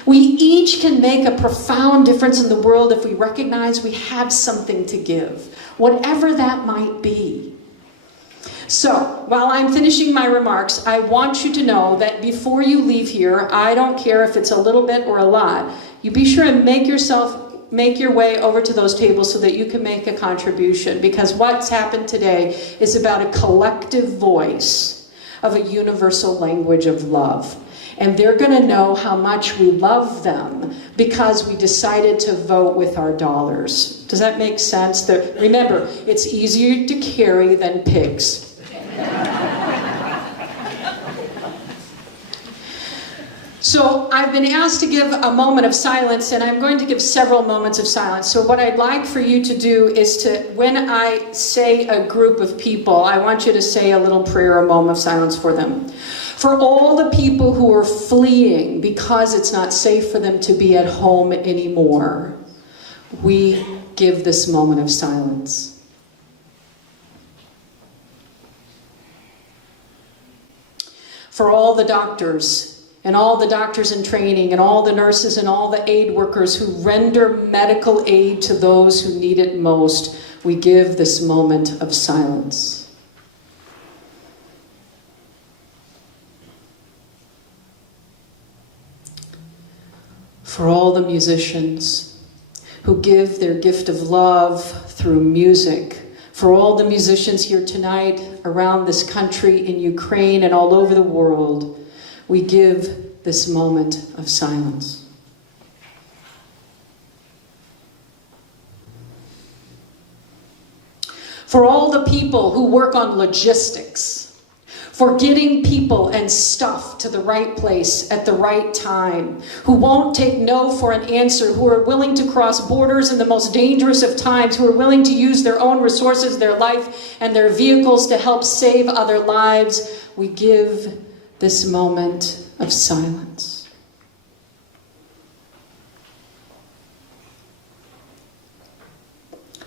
We each can make a profound difference in the world if we recognize we have something to give, whatever that might be. So, while I'm finishing my remarks, I want you to know that before you leave here, I don't care if it's a little bit or a lot, you be sure and make your way over to those tables so that you can make a contribution, because what's happened today is about a collective voice of a universal language of love. And they're going to know how much we love them because we decided to vote with our dollars. Does that make sense? Remember, it's easier to carry than pigs. So I've been asked to give a moment of silence, and I'm going to give several moments of silence. So what I'd like for you to do is to, when I say a group of people, I want you to say a little prayer, a moment of silence for them. For all the people who are fleeing because it's not safe for them to be at home anymore, we give this moment of silence. For all the doctors, and all the doctors in training, and all the nurses, and all the aid workers who render medical aid to those who need it most, we give this moment of silence. For all the musicians who give their gift of love through music, for all the musicians here tonight around this country, in Ukraine, and all over the world, we give this moment of silence. For all the people who work on logistics, for getting people and stuff to the right place at the right time, who won't take no for an answer, who are willing to cross borders in the most dangerous of times, who are willing to use their own resources, their life, and their vehicles to help save other lives, we give this moment of silence.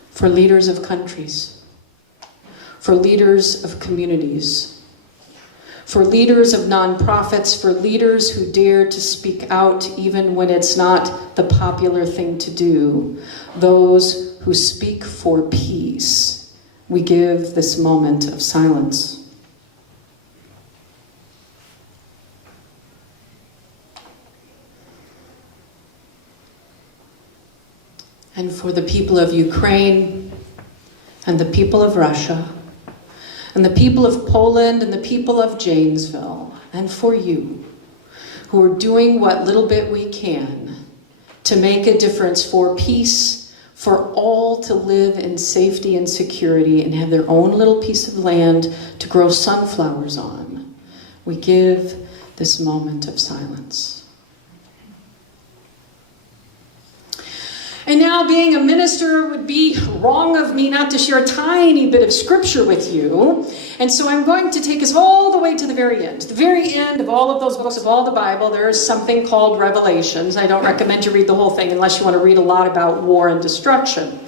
For leaders of countries, for leaders of communities, for leaders of nonprofits, for leaders who dare to speak out even when it's not the popular thing to do, those who speak for peace, we give this moment of silence. And for the people of Ukraine, and the people of Russia, and the people of Poland, and the people of Janesville, and for you, who are doing what little bit we can to make a difference for peace, for all to live in safety and security and have their own little piece of land to grow sunflowers on, we give this moment of silence. And now, being a minister, it would be wrong of me not to share a tiny bit of scripture with you. And so I'm going to take us all the way to the very end. The very end of all of those books of all the Bible, there is something called Revelations. I don't recommend you read the whole thing unless you want to read a lot about war and destruction.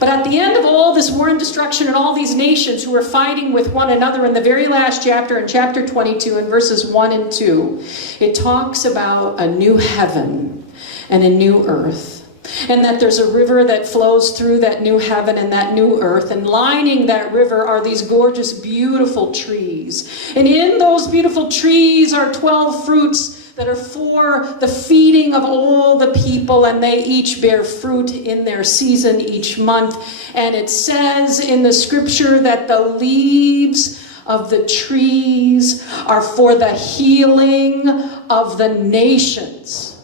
But at the end of all this war and destruction and all these nations who are fighting with one another, in the very last chapter, in chapter 22, in verses 1 and 2, it talks about a new heaven and a new earth. And that there's a river that flows through that new heaven and that new earth. And lining that river are these gorgeous, beautiful trees. And in those beautiful trees are 12 fruits that are for the feeding of all the people, and they each bear fruit in their season each month. And it says in the scripture that the leaves of the trees are for the healing of the nations.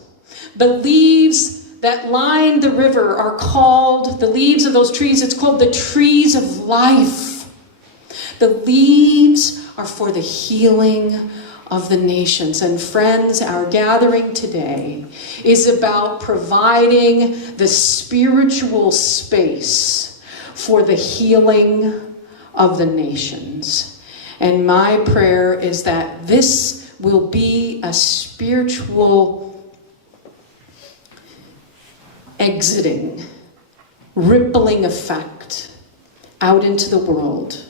The leaves that line the river are called, the leaves of those trees, it's called the trees of life. The leaves are for the healing of the nations. And friends, our gathering today is about providing the spiritual space for the healing of the nations. And my prayer is that this will be a spiritual exiting, rippling effect out into the world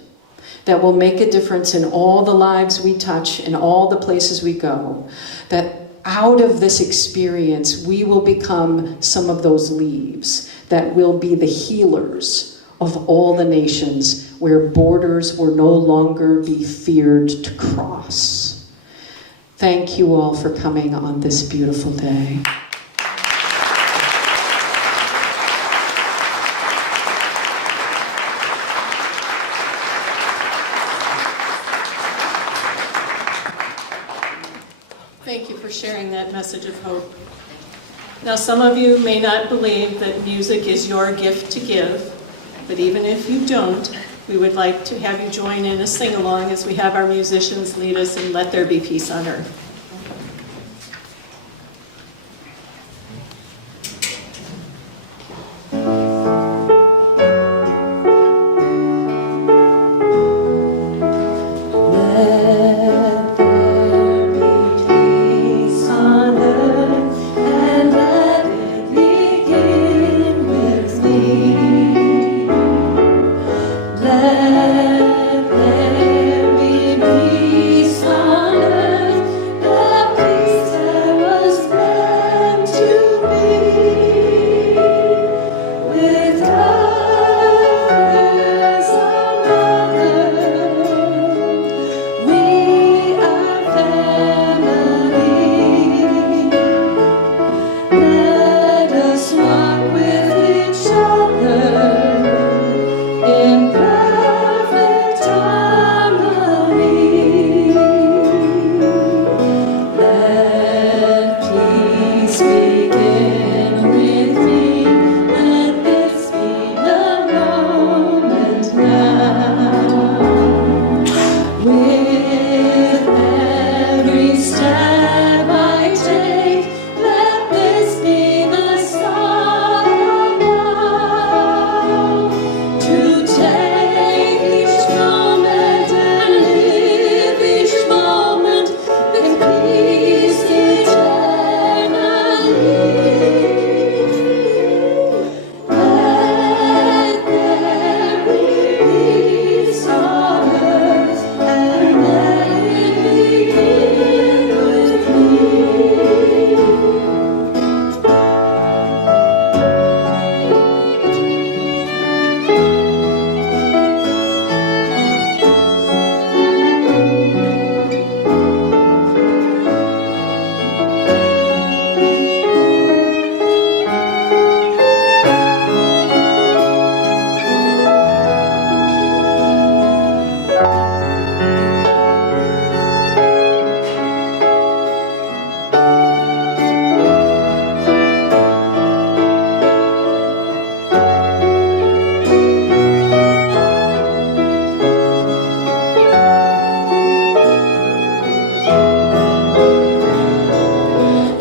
that will make a difference in all the lives we touch, in all the places we go. That out of this experience, we will become some of those leaves that will be the healers of all the nations, where borders will no longer be feared to cross. Thank you all for coming on this beautiful day. Thank you for sharing that message of hope. Now, some of you may not believe that music is your gift to give, but even if you don't, we would like to have you join in a sing-along as we have our musicians lead us in Let There Be Peace on Earth.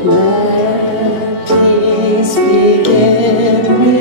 Let peace begin with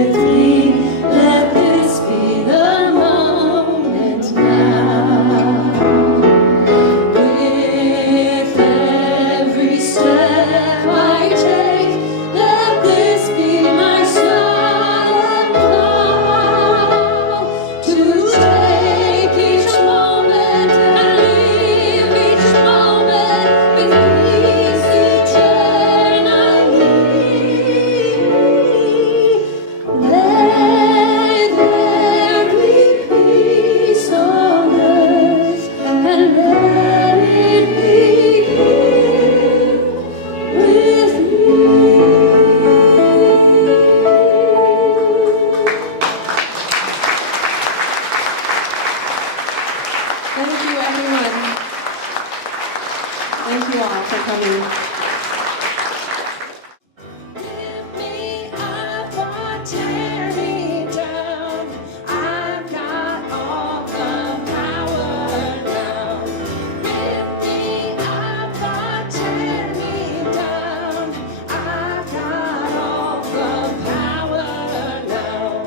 tear me down. I've got all the power now. Lift me up or tear me down. I've got all the power now.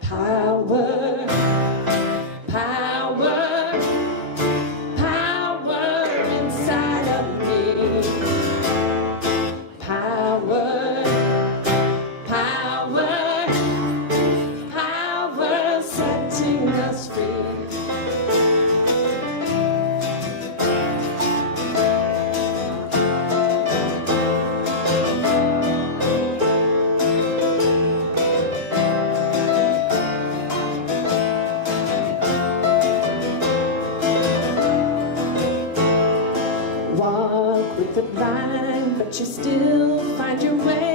Power, power, power inside of me. Power, power, power setting us free. Walk with the blind, but you still find your way.